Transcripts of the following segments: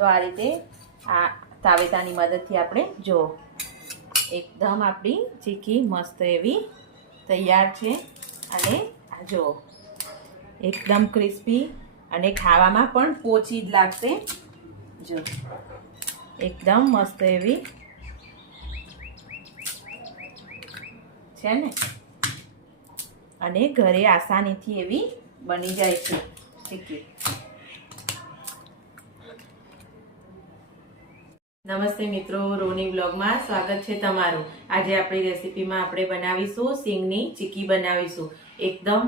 તો આ રીતે આ તાવેતાની મદદથી આપણે જો એકદમ આપણી ચીકી મસ્ત એવી તૈયાર છે। અને આ જો એકદમ ક્રિસ્પી અને ખાવામાં પણ પોચી જ લાગશે। જો એકદમ મસ્ત એવી છે ને, અને ઘરે આસાનીથી એવી બની જાય છે ચીકી। નમસ્તે મિત્રો, રોની બ્લોગમાં સ્વાગત છે તમારું। આજે આપણી રેસીપીમાં આપણે બનાવીશું સિંગની ચીકી બનાવીશું। એકદમ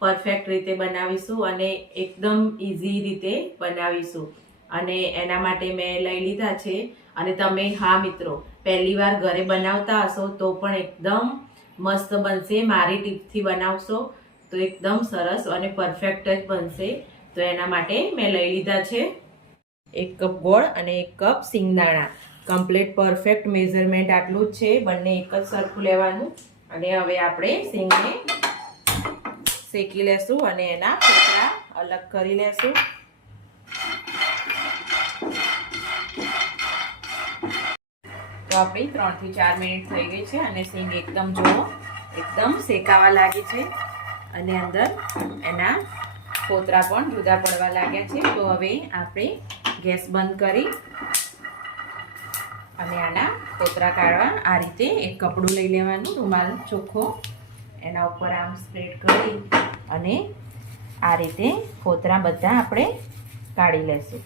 પરફેક્ટ રીતે બનાવીશું અને એકદમ ઇઝી રીતે બનાવીશું। અને એના માટે મેં લઈ લીધા છે, અને તમે હા મિત્રો પહેલી વાર ઘરે બનાવતા હશો તો પણ એકદમ મસ્ત બનશે। મારી ટીપથી બનાવશો તો એકદમ સરસ અને પરફેક્ટ જ બનશે। તો એના માટે મેં લઈ લીધા છે 1 કપ ગોળ અને 1 કપ સિંગદાણા। કમ્પ્લીટ પરફેક્ટ મેઝરમેન્ટ આટલું જ છે, બંને એક જ સરખું લેવાનું। અને હવે આપણે સિંગને શેકી લેશું અને એના ફોતરા અલગ કરી લેશું। તો આપણી 3 થી 4 મિનિટ થઈ ગઈ છે અને સિંગ એકદમ જુઓ એકદમ શેકાવા લાગી છે અને અંદર એના ફોતરા પણ જુદા પડવા લાગ્યા છે। તો હવે આપણે ગેસ બંધ કરી અને આના ફોતરા કાઢવા આ રીતે એક કપડું લઈ લેવાનું, રૂમાલ ચોખ્ખો, એના ઉપર આમ સ્પ્રેડ કરી અને આ રીતે ફોતરા બધા આપણે કાઢી લેશું।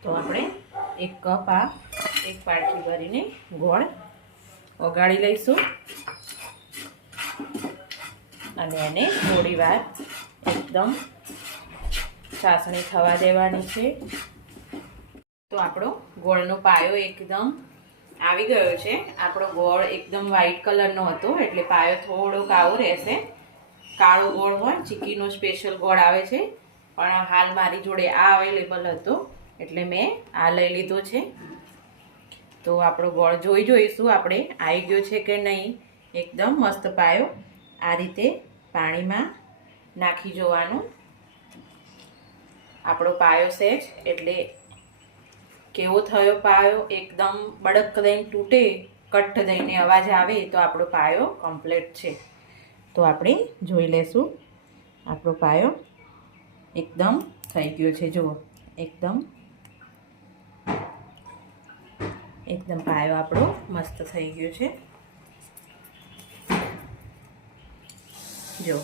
તો આપણે 1 કપ આ એક પાટકી ભરીને ગોળ ઓગાળી લઈશું અને એને થોડી વાર એકદમ ચાસણી થવા દેવાની છે। તો આપણો ગોળનો પાયો એકદમ આવી ગયો છે। આપણો ગોળ એકદમ વ્હાઈટ કલરનો હતો એટલે પાયો થોડોક આવો રહેશે। કાળો ગોળ હોય, ચીકીનો સ્પેશિયલ ગોળ આવે છે, પણ હાલ મારી જોડે આ અવેલેબલ હતો એટલે મેં આ લઈ લીધો છે। તો આપણો ગોળ જોઈશું આપણે આવી ગયો છે કે નહીં। એકદમ મસ્ત પાયો આ રીતે પાણીમાં નાખી જોવાનું। આપણો પાયો સહેજ એટલે કેવો થયો પાયો, એકદમ બળક દઈને તૂટે, કટ દઈને અવાજ આવે તો આપણો પાયો કમ્પ્લીટ છે। તો આપણે જોઈ લેશું આપણો પાયો એકદમ થઈ ગયો છે। જુઓ એકદમ પાયો આપણો મસ્ત થઈ ગયો છે। જો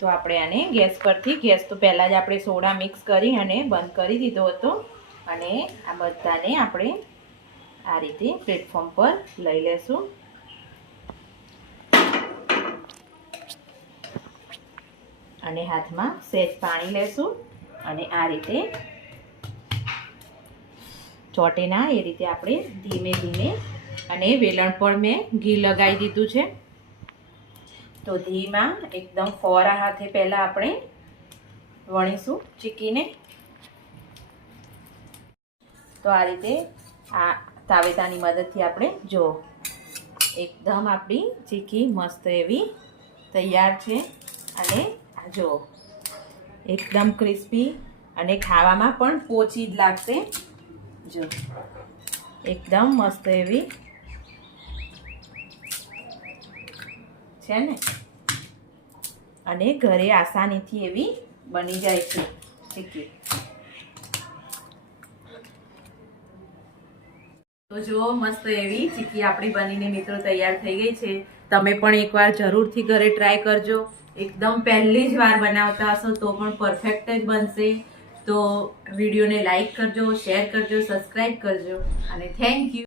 તો આપણે આને ગેસ પરથી, ગેસ તો પહેલાં જ આપણે સોડા મિક્સ કરી અને બંધ કરી દીધો હતો, અને આ બધાને આપણે આ રીતે પ્લેટફોર્મ પર લઈ લેશું। અને હાથમાં સહેજ પાણી લેશું અને આ રીતે ચોટે ના એ રીતે આપણે ધીમે ધીમે, અને વેલણ પર મેં ઘી લગાવી દીધું છે, તો ઘીમાં એકદમ ફોરા હાથે પહેલાં આપણે વણીશું ચીકીને। તો આ રીતે આ તાવેતાની મદદથી આપણે જો એકદમ આપણી ચીકી મસ્ત એવી તૈયાર છે। અને આ જો એકદમ ક્રિસ્પી અને ખાવામાં પણ પોચી જ લાગશે। જો એકદમ મસ્ત એવી છે ને, અને ઘરે આસાનીથી એવી બની જાય છે ચીકી। તો જો મસ્ત એવી ચીકી આપણી બનીને મિત્રો તૈયાર થઈ ગઈ છે। તમે પણ એકવાર જરૂરથી ઘરે ટ્રાય કરજો। એકદમ પહેલી જ વાર બનાવતા હશો તો પણ પરફેક્ટ જ બનશે। તો વિડીયોને લાઈક કરજો, શેર કરજો, સબસ્ક્રાઈબ કરજો, અને થેન્ક યુ।